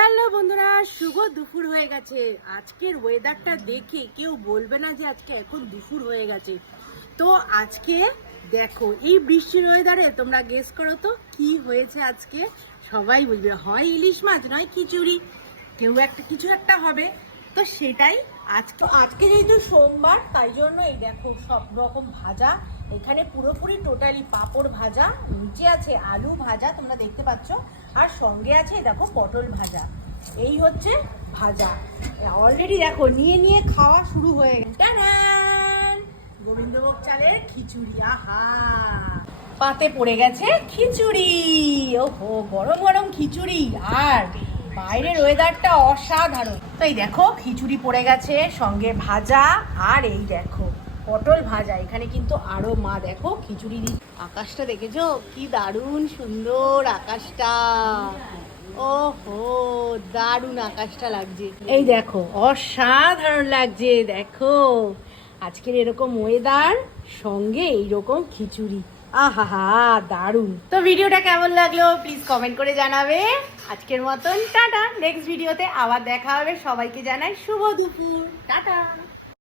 Hello বন্ধুরা, শুভ দুপুর হয়ে গেছে। আজকের ওয়েদারটা দেখে কেউ বলবে না যে আজকে এখন দুপুর হয়ে গেছে। তো আজকে দেখো এই বৃষ্টির ওয়েদারে তোমরা গেস করো তো কি হয়েছে আজকে। সবাই বলবে হয় ইলিশ মাছ নয় খিচুড়ি, কেউ একটা কিছু একটা হবে। তো সেটাই আজকে যেহেতু সোমবার, তাই জন্য এই দেখো সব রকম ভাজা। এখানে পুরোপুরি টোটালি পাঁপড় ভাজা, নিচে আছে আলু ভাজা তোমরা দেখতে পাচ্ছ, আর সঙ্গে আছে দেখো পটল ভাজা। এই হচ্ছে ভাজা। অলরেডি দেখো নিয়ে নিয়ে খাওয়া শুরু হয়ে গেছে। গোবিন্দভোগ চালের খিচুড়ি, আহা পাতে পড়ে গেছে খিচুড়ি। ওহো, গরম গরম খিচুড়ি, আর বাইরের ওয়েদারটা অসাধারণ। তো এই দেখো খিচুড়ি পড়ে গেছে, সঙ্গে ভাজা, আর এই দেখো পটল ভাজা। এখানে কিন্তু আরো মা দেখো খিচুড়ি। আকাশটা দেখেছো কি দারুণ সুন্দর আকাশটা। ওহো, দারুণ আকাশটা লাগছে। এই দেখো অসাধারণ লাগছে। দেখো আজকের এরকম ওয়েদার, সঙ্গে এইরকম খিচুড়ি, আহা দারুণ। তো ভিডিওটা কেমন লাগলো প্লিজ কমেন্ট করে জানাবে। আজকের মতন টাটা, নেক্সট ভিডিওতে আবার দেখা হবে। সবাইকে জানাই শুভ দুপুর, টাটা।